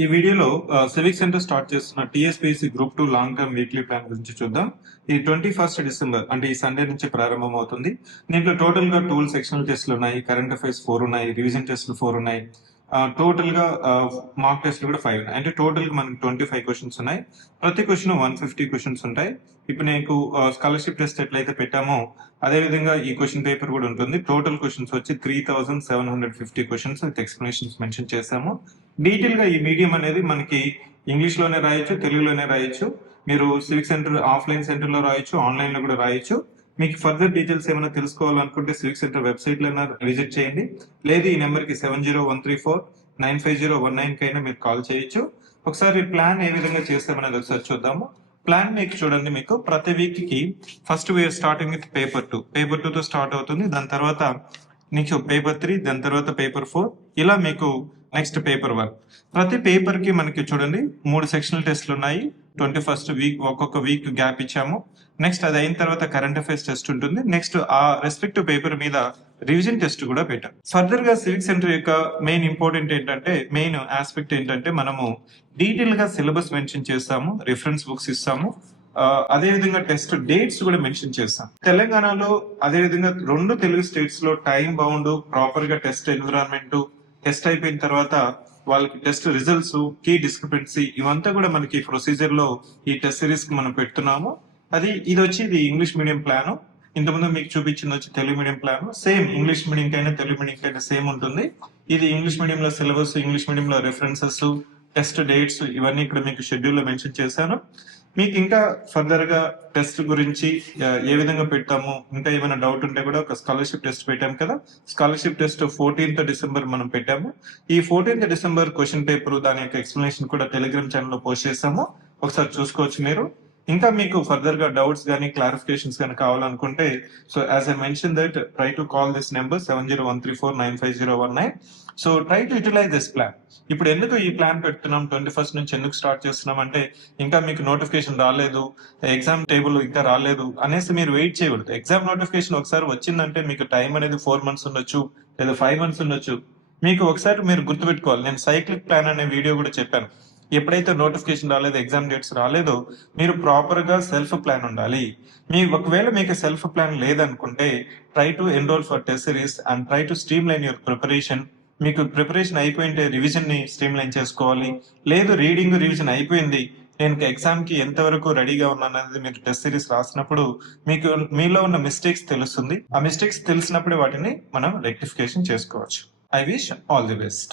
ఈ వీడియోలో civic centre start చేస్తున్న TSPSC group 2 long term weekly plan గురించి చూద్దాం. ఇది 21st డిసెంబర్ అంటే ఈ సండే నుంచి ప్రారంభం అవుతుంది. దీంట్లో టోటల్ గా 12 సెక్షనల్ టెస్ట్లు ఉన్నాయి, కరెంట్ అఫైర్స్ 4 ఉన్నాయి, రివిజన్ టెస్ట్లు 4 ఉన్నాయి, టోటల్ గా మార్క్ టెస్ట్లు కూడా 5 ఉన్నాయి. అంటే టోటల్ గా మనకి 25 క్వశ్చన్స్ ఉన్నాయి. ప్రతి క్వశ్చన్ 150 క్వశ్చన్స్ ఉంటాయి. ఇప్పుడు నేను స్కాలర్షిప్ టెస్ట్ ఎట్లయితే పెట్టామో అదే విధంగా ఈ క్వశ్చన్ పేపర్ కూడా ఉంటుంది. టోటల్ క్వశ్చన్స్ వచ్చి 3750 క్వశ్చన్స్ విత్ ఎక్స్ప్లెనేషన్స్ మెన్షన్ చేశాము. డీటెయిల్ గా ఈ మీడియం అనేది మనకి ఇంగ్లీష్ లోనే రాయొచ్చు, తెలుగులోనే రాయొచ్చు. మీరు సివిక్ సెంటర్ ఆఫ్లైన్ సెంటర్ లో రాయొచ్చు, ఆన్లైన్ లో కూడా రాయొచ్చు. మీకు ఫర్దర్ డీటెయిల్స్ ఏమైనా తెలుసుకోవాలనుకుంటే సివిక్ సెంటర్ వెబ్సైట్ లో విజిట్ చేయండి, లేదు ఈ నెంబర్ కి 7013495019 కైనా మీరు కాల్ చేయొచ్చు. ఒకసారి ప్లాన్ ఏ విధంగా చేస్తామనేది ఒకసారి చూద్దాము. ప్లాన్ మీకు చూడండి, మీకు ప్రతి వీక్ కి first we are starting with paper 2 తో స్టార్ట్ అవుతుంది. దాని తర్వాత నీకు పేపర్ 3, దాని తర్వాత పేపర్ 4, ఇలా మీకు నెక్స్ట్ పేపర్ 1. ప్రతి పేపర్ కి మనకి చూడండి 3 సెక్షనల్ టెస్ట్లు ఉన్నాయి. 21st వీక్ ఒక్కొక్క వీక్ గ్యాప్ ఇచ్చాము. నెక్స్ట్ అది అయిన తర్వాత కరెంట్ అఫైర్స్ టెస్ట్ ఉంటుంది. నెక్స్ట్ ఆ రెస్పెక్టివ్ పేపర్ మీద రివిజన్ టెస్ట్ కూడా పెట్టాం. ఫర్దర్ గా సివిక్ సెంటర్ యొక్క మెయిన్ ఇంపార్టెంట్ ఏంటంటే, మెయిన్ ఆస్పెక్ట్ ఏంటంటే మనము డీటెయిల్ గా సిలబస్ మెన్షన్ చేస్తాము, రిఫరెన్స్ బుక్స్ ఇస్తాము, అదే విధంగా టెస్ట్ డేట్స్ కూడా మెన్షన్ చేస్తాం. తెలంగాణలో అదే విధంగా 2 తెలుగు స్టేట్స్ లో టైం బౌండ్ ప్రాపర్ గా టెస్ట్ ఎన్విరాన్మెంట్, టెస్ట్ అయిపోయిన తర్వాత వాళ్ళకి టెస్ట్ రిజల్ట్స్, కీ డిస్క్రిపెన్సీ ఇవంతా కూడా మనకి ప్రొసీజర్ లో ఈ టెస్ట్ సిరీస్ కి మనం పెడుతున్నాము. ఇది వచ్చి ఇంగ్లీష్ మీడియం ప్లాన్. ఇంతకుముందు మీకు చూపించింది వచ్చి Telugu medium plan. Same English medium కైనా తెలుగు మీడియం కైనా సేమ్ ఉంటుంది. ఇది ఇంగ్లీష్ మీడియం లో సిలబస్, ఇంగ్లీష్ మీడియం లో రెఫరెన్సెస్, టెస్ట్ డేట్స్ ఇవన్నీ ఇక్కడ మీకు షెడ్యూల్ లో మెన్షన్ చేశాను. మీకు ఇంకా ఫర్దర్ గా టెస్ట్ గురించి ఏ విధంగా పెడతాము, ఇంకా ఏమైనా డౌట్ ఉంటే కూడా ఒక స్కాలర్షిప్ టెస్ట్ పెట్టాము కదా. స్కాలర్షిప్ టెస్ట్ 14th డిసెంబర్ మనం పెట్టాము. ఈ 14th డిసెంబర్ క్వశ్చన్ పేపర్ దాని యొక్క ఎక్స్ప్లెనేషన్ కూడా టెలిగ్రామ్ ఛానల్ లో పోస్ట్ చేసాము, ఒకసారి చూసుకోవచ్చు మీరు. ఇంకా మీకు ఫర్దర్ గా డౌట్స్ కానీ క్లారిఫికేషన్స్ కానీ కావాలనుకుంటే, so as I mention that try to call this number 7013495019. So try to utilize this plan. ఇప్పుడు ఎందుకు ఈ ప్లాన్ పెడుతున్నాం, 21st నుంచి ఎందుకు స్టార్ట్ చేస్తున్నాం అంటే, ఇంకా మీకు నోటిఫికేషన్ రాలేదు, ఎగ్జామ్ టేబుల్ ఇంకా రాలేదు అనేసి మీరు వెయిట్ చేయకూడదు. ఎగ్జామ్ నోటిఫికేషన్ ఒకసారి వచ్చిందంటే మీకు టైం అనేది 4 months ఉండొచ్చు, లేదా 5 months ఉండొచ్చు. మీకు ఒకసారి మీరు గుర్తుపెట్టుకోవాలి, నేను సైక్లిక్ ప్లాన్ అనే వీడియో కూడా చెప్పాను. ఎప్పుడైతే నోటిఫికేషన్ రాలేదు, ఎగ్జామ్ డేట్స్ రాలేదో, మీరు ప్రాపర్ గా సెల్ఫ్ ప్లాన్ ఉండాలి. ఒకవేళ మీకు సెల్ఫ్ ప్లాన్ లేదనుకుంటే, try to enrol for test series and try to stream line your preparation. మీకు ప్రిపరేషన్ అయిపోయింటే రివిజన్ ని స్ట్రీమ్ లైన్ చేసుకోవాలి. లేదు రీడింగ్ రివిజన్ అయిపోయింది, నేను ఎగ్జామ్ కి ఎంతవరకు రెడీగా ఉన్నాను అనేది మీరు టెస్ట్ సిరీస్ రాసినప్పుడు మీకు మీలో ఉన్న మిస్టేక్స్ తెలుస్తుంది. ఆ మిస్టేక్స్ తెలిసినప్పుడే వాటిని మనం రెక్టిఫికేషన్ చేసుకోవచ్చు. I wish all the best.